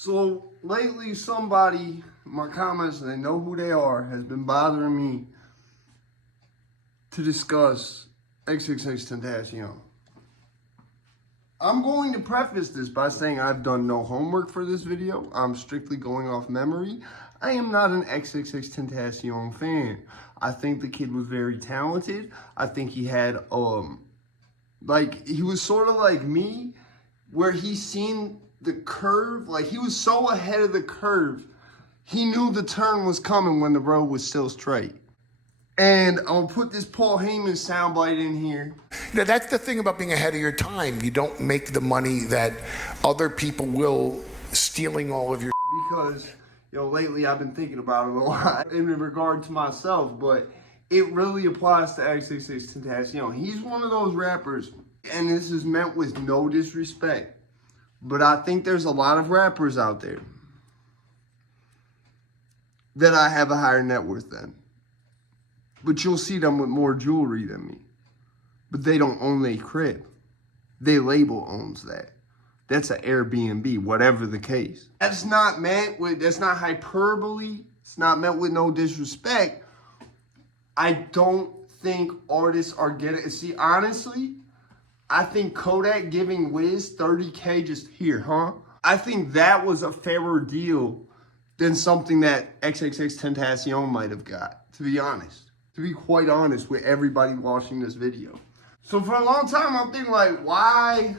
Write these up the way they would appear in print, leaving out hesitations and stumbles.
So lately somebody in my comments, and they know who they are, has been bothering me to discuss XXXtentacion. I'm going to preface this by saying I've done no homework for this video. I'm strictly going off memory. I am not an XXXtentacion fan. I think the kid was very talented. I think he had, he was sort of like me, where he seen the curve, like he was so ahead of the curve, he knew the turn was coming when the road was still straight. And I'll put this Paul Heyman soundbite in here. You know, that's the thing about being ahead of your time. You don't make the money that other people will, stealing all of your... Because, lately I've been thinking about it a lot in regard to myself, but it really applies to XXXtentacion. He's one of those rappers, and this is meant with no disrespect, but I think there's a lot of rappers out there that I have a higher net worth than. But you'll see them with more jewelry than me. But they don't own a crib. Their label owns that. That's an Airbnb, whatever the case. That's not hyperbole. It's not meant with no disrespect. I don't think artists are getting... See, honestly, I think Kodak giving Wiz $30K just here, huh? I think that was a fairer deal than something that XXXtentacion might have got, to be honest. To be quite honest with everybody watching this video. So for a long time, I'm thinking like, why?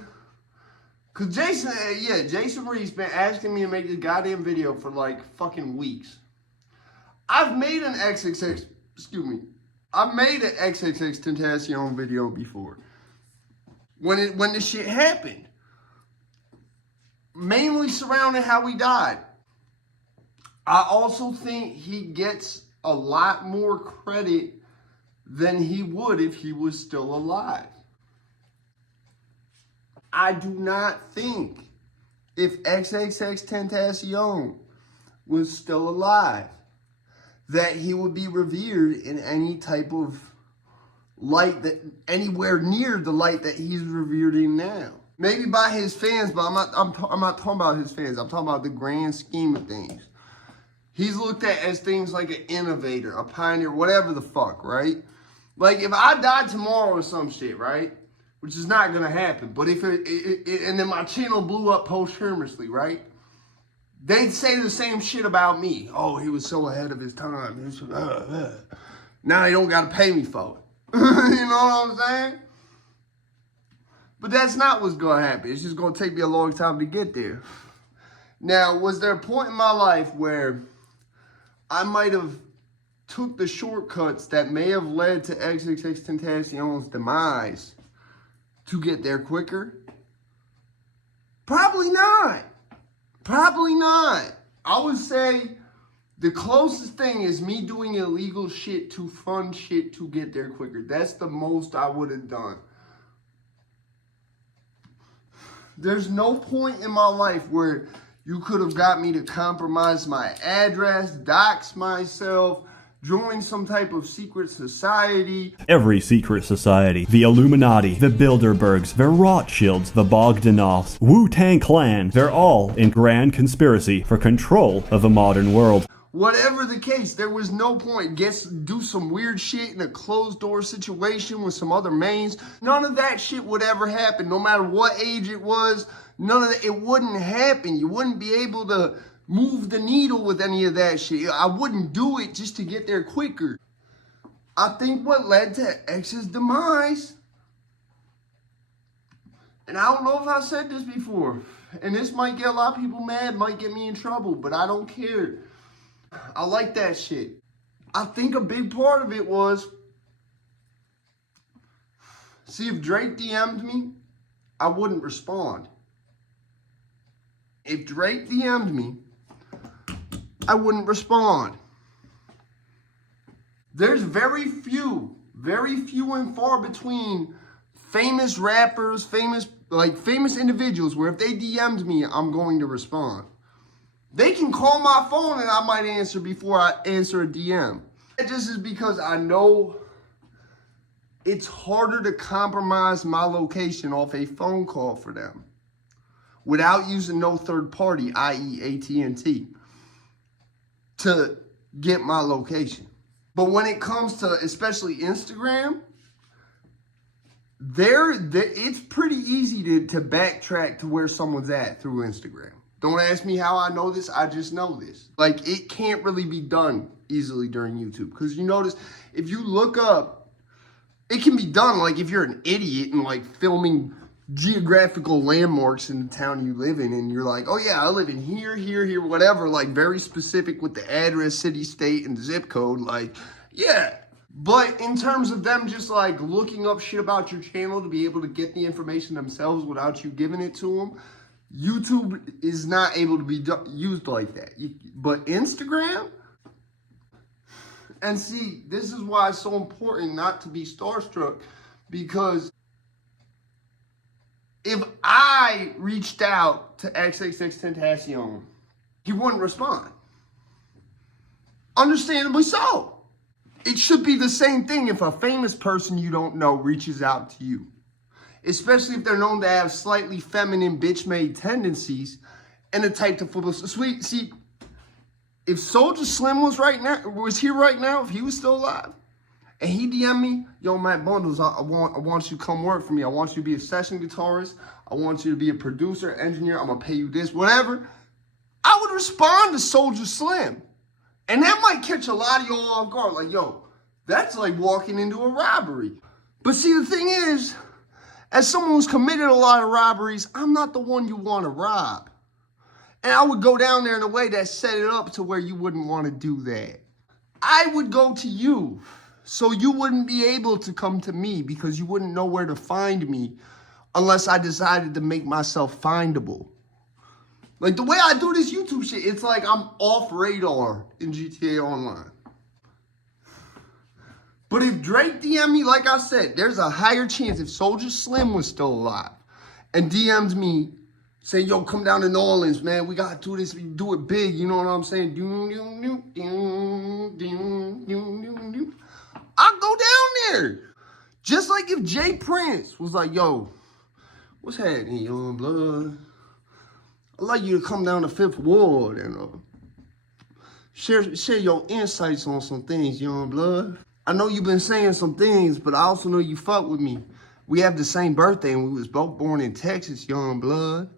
Cause Jason Reed's been asking me to make this goddamn video for like fucking weeks. I've made an XXXtentacion video before. When the shit happened. Mainly surrounding how he died. I also think he gets a lot more credit than he would if he was still alive. I do not think if XXXtentacion was still alive that he would be revered in any type of light that anywhere near the light that he's revered in now. Maybe by his fans, but I'm not talking about his fans. I'm talking about the grand scheme of things. He's looked at as things like an innovator, a pioneer, whatever the fuck, right? Like, if I died tomorrow or some shit, right? Which is not going to happen. But if and then my channel blew up posthumously, right? They'd say the same shit about me. Oh, he was so ahead of his time. Now they don't got to pay me for it. You know what I'm saying? But that's not what's going to happen. It's just going to take me a long time to get there. Now, was there a point in my life where I might have took the shortcuts that may have led to XXXtentacion's demise to get there quicker? Probably not. Probably not. I would say the closest thing is me doing illegal shit to fun shit to get there quicker. That's the most I would have done. There's no point in my life where you could have got me to compromise my address, dox myself, join some type of secret society. Every secret society. The Illuminati, the Bilderbergs, the Rothschilds, the Bogdanovs, Wu-Tang Clan. They're all in grand conspiracy for control of the modern world. Whatever the case, there was no point. Do some weird shit in a closed door situation with some other mains. None of that shit would ever happen, no matter what age it was. None of that, it wouldn't happen. You wouldn't be able to move the needle with any of that shit. I wouldn't do it just to get there quicker. I think what led to X's demise, and I don't know if I said this before, and this might get a lot of people mad, might get me in trouble, but I don't care. I like that shit. I think a big part of it was, see, if Drake DM'd me, I wouldn't respond. If Drake DM'd me, I wouldn't respond. There's very few and far between famous rappers, famous individuals where if they DM'd me, I'm going to respond. They can call my phone and I might answer before I answer a DM. It just is because I know it's harder to compromise my location off a phone call for them. without using no third party, i.e. AT&T, to get my location. But when it comes to especially Instagram, it's pretty easy to backtrack to where someone's at through Instagram. Don't ask me how I know this, I just know this. Like, it can't really be done easily during YouTube. Because you notice, if you look up, it can be done, like, if you're an idiot and, like, filming geographical landmarks in the town you live in, and you're like, oh yeah, I live in here, here, here, whatever, like, very specific with the address, city, state, and zip code, like, yeah. But in terms of them just, like, looking up shit about your channel to be able to get the information themselves without you giving it to them, YouTube is not able to be used like that. But Instagram, and see, this is why it's so important not to be starstruck, because if I reached out to XXXtentacion, he wouldn't respond. Understandably so. It should be the same thing if a famous person you don't know reaches out to you. Especially if they're known to have slightly feminine bitch-made tendencies and the type to football. Sweet, see, if Soulja Slim was here right now, if he was still alive, and he DM me, yo, Matt Bundles, I want you to come work for me. I want you to be a session guitarist. I want you to be a producer, engineer. I'm going to pay you this, whatever. I would respond to Soulja Slim. And that might catch a lot of y'all off guard. Like, yo, that's like walking into a robbery. But see, the thing is, as someone who's committed a lot of robberies, I'm not the one you want to rob. And I would go down there in a way that set it up to where you wouldn't want to do that. I would go to you, so you wouldn't be able to come to me because you wouldn't know where to find me unless I decided to make myself findable. Like, the way I do this YouTube shit, it's like I'm off radar in GTA Online. But if Drake DM me, like I said, there's a higher chance if Soulja Slim was still alive and DM'd me saying, yo, come down to New Orleans, man. We got to do this. We do it big. You know what I'm saying? I'll go down there. Just like if Jay Prince was like, yo, what's happening, young blood? I'd like you to come down to Fifth Ward and share your insights on some things, young blood. I know you've been saying some things, but I also know you fuck with me. We have the same birthday and we was both born in Texas, young blood.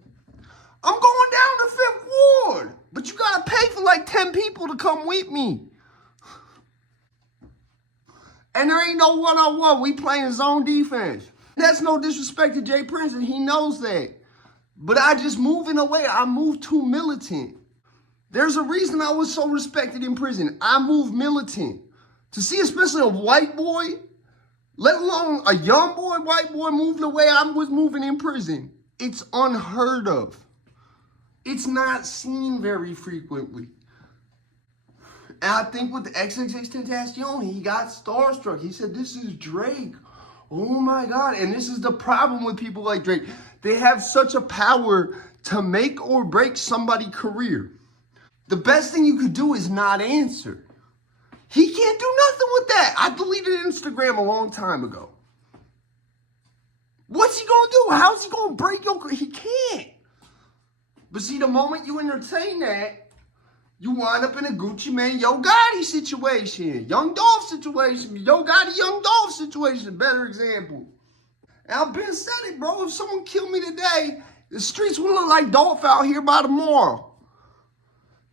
I'm going down to Fifth Ward, but you gotta pay for like 10 people to come with me. And there ain't no one-on-one. We playing zone defense. That's no disrespect to Jay Prince, and he knows that. But I just move in a way. I move too militant. There's a reason I was so respected in prison. I move militant. To see especially a white boy, let alone a young boy, white boy, move the way I was moving in prison, it's unheard of. It's not seen very frequently. And I think with the XXXtentacion, he got starstruck. He said, this is Drake. Oh my God. And this is the problem with people like Drake. They have such a power to make or break somebody's career. The best thing you could do is not answer. He can't do nothing with that. I deleted Instagram a long time ago. What's he gonna do? How's he gonna break your career? He can't. But see, the moment you entertain that, you wind up in a Gucci Mane, Yo Gotti situation, Young Dolph situation, Yo Gotti, Young Dolph situation, better example. And I've been said it, bro. If someone killed me today, the streets will look like Dolph out here by tomorrow.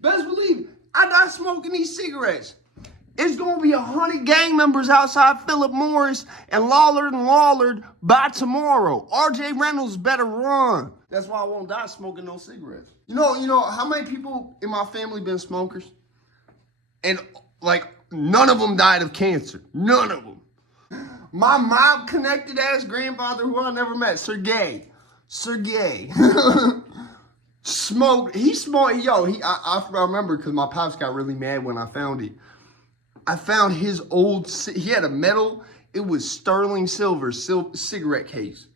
Best believe it. I die smoking these cigarettes. It's going to be 100 gang members outside Philip Morris and Lawlord by tomorrow. RJ Reynolds better run. That's why I won't die smoking no cigarettes. You know how many people in my family been smokers? And like none of them died of cancer. None of them. My mob-connected ass grandfather who I never met, Sergey. Smoked. He smoked. Yo, I remember because my pops got really mad when I found it. I found his old, he had a metal, it was sterling silver cigarette case.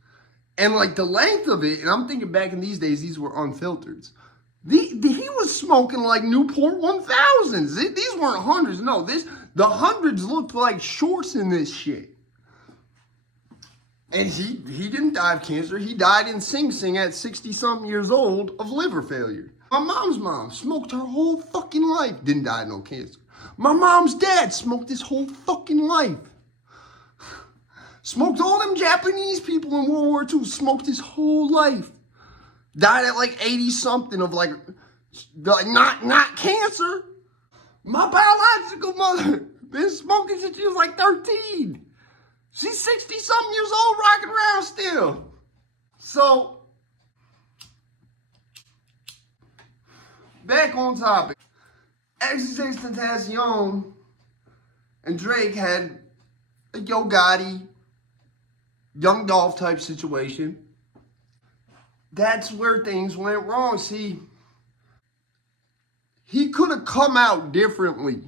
And like the length of it, and I'm thinking back in these days, these were unfiltered. He was smoking like Newport 1000s. These weren't hundreds. No, the hundreds looked like shorts in this shit. And he didn't die of cancer. He died in Sing Sing at 60-something years old of liver failure. My mom's mom smoked her whole fucking life. Didn't die of no cancer. My mom's dad smoked his whole fucking life. Smoked all them Japanese people in World War II. Smoked his whole life. Died at like 80-something of like not cancer. My biological mother been smoking since she was like 13. She's 60-something years old, rocking around still. So, back on topic. XXXtentacion and Drake had a Yo Gotti, Young Dolph type situation. That's where things went wrong. See, he could have come out differently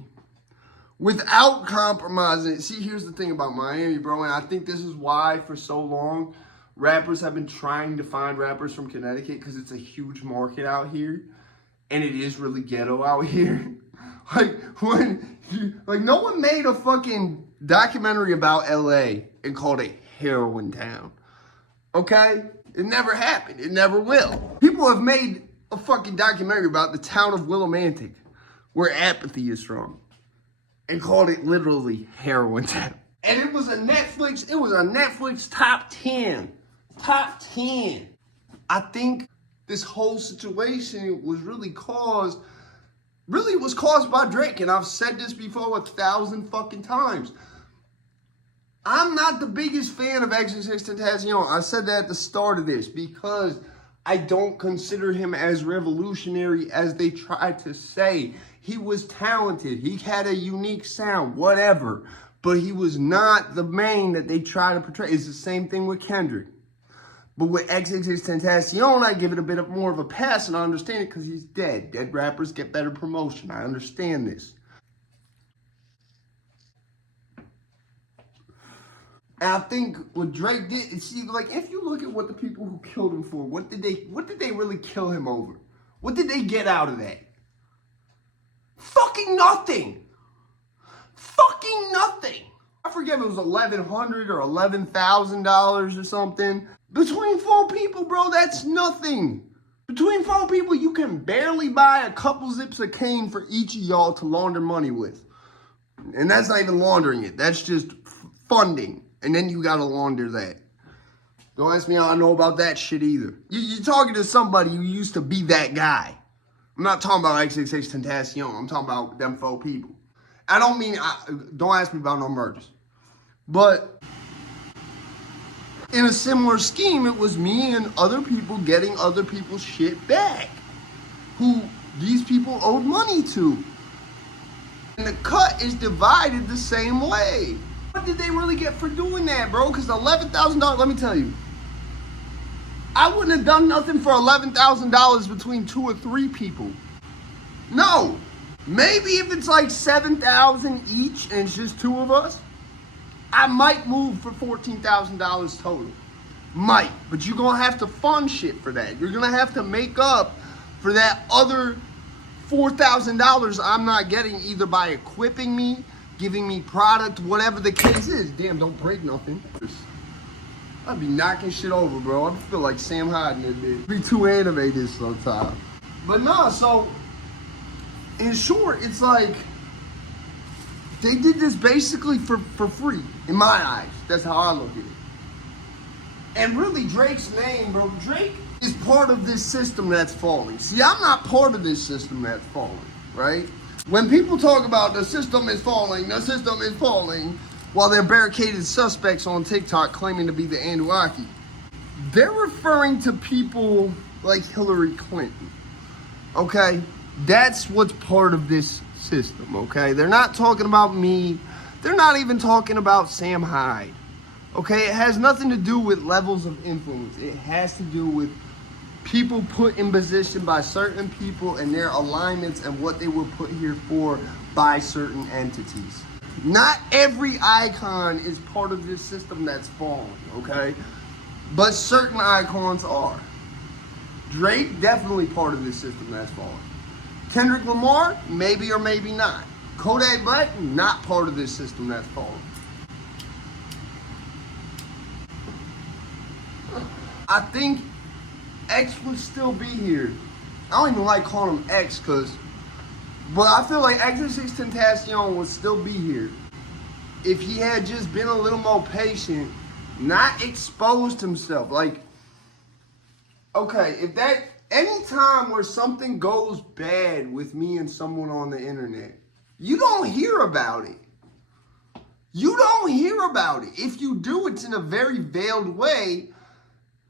without compromising. See, here's the thing about Miami, bro, and I think this is why for so long rappers have been trying to find rappers from Connecticut, because it's a huge market out here, and it is really ghetto out here. Like no one made a fucking documentary about LA and called it heroin town. Okay? It never happened. It never will. People have made a fucking documentary about the town of Willimantic, where apathy is strong, and called it literally heroin town. And it was a Netflix top 10. Top 10. I think this whole situation was caused by Drake, and I've said this before 1,000 fucking times. I'm not the biggest fan of XXXtentacion. I said that at the start of this because I don't consider him as revolutionary as they tried to say. He was talented. He had a unique sound, whatever. But he was not the main that they try to portray. It's the same thing with Kendrick. But with XXXtentacion, I give it a bit more of a pass, and I understand it because he's dead. Dead rappers get better promotion. I understand this. And I think what Drake did, see, like, if you look at what the people who killed him for, what did they really kill him over? What did they get out of that? Fucking nothing. Fucking nothing. I forget if it was $1,100 or $11,000 or something. Between 4 people, bro, that's nothing. Between 4 people, you can barely buy a couple zips of cane for each of y'all to launder money with. And that's not even laundering it. That's just funding. And then you gotta launder that. Don't ask me how I know about that shit either. You're talking to somebody who used to be that guy. I'm not talking about XXXtentacion. I'm talking about them 4 people. I don't mean, don't ask me about no murders. But in a similar scheme, it was me and other people getting other people's shit back, who these people owed money to. And the cut is divided the same way. What did they really get for doing that, bro? Because $11,000, let me tell you, I wouldn't have done nothing for $11,000 between 2 or 3 people. No. Maybe if it's like $7,000 each and it's just 2 of us, I might move for $14,000 total. Might. But you're going to have to fund shit for that. You're going to have to make up for that other $4,000 I'm not getting, either by equipping me, giving me product, whatever the case is. Damn, don't break nothing. I'd be knocking shit over, bro. I feel like Sam Hyde in it. Be too animated sometimes. But no, so in short, it's like they did this basically for free, in my eyes. That's how I look at it. And really, Drake's name, bro, Drake is part of this system that's falling. See, I'm not part of this system that's falling, right? When people talk about the system is falling, while they're barricaded suspects on TikTok claiming to be the Anunnaki, they're referring to people like Hillary Clinton, okay? That's what's part of this system, okay? They're not talking about me. They're not even talking about Sam Hyde, okay? It has nothing to do with levels of influence. It has to do with people put in position by certain people and their alignments and what they were put here for by certain entities. Not every icon is part of this system that's falling, okay? But certain icons are. Drake, definitely part of this system that's falling. Kendrick Lamar, maybe or maybe not. Kodak Black, not part of this system that's falling. I think X would still be here. I don't even like calling him X, but I feel like XXXtentacion would still be here if he had just been a little more patient, not exposed himself. Like, okay, if that, any time where something goes bad with me and someone on the internet, you don't hear about it. You don't hear about it. If you do, it's in a very veiled way.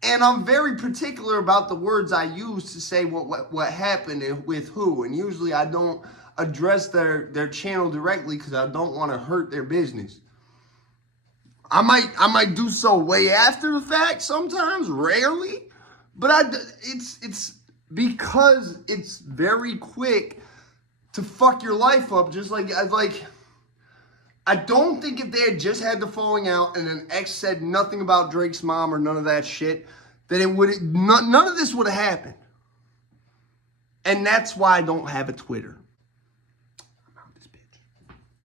And I'm very particular about the words I use to say what happened and with who. And usually I don't address their channel directly because I don't want to hurt their business. I might do so way after the fact sometimes, rarely. But it's because it's very quick to fuck your life up. Just like I don't think if they had just had the falling out and then X said nothing about Drake's mom or none of that shit, that none of this would have happened. And that's why I don't have a Twitter.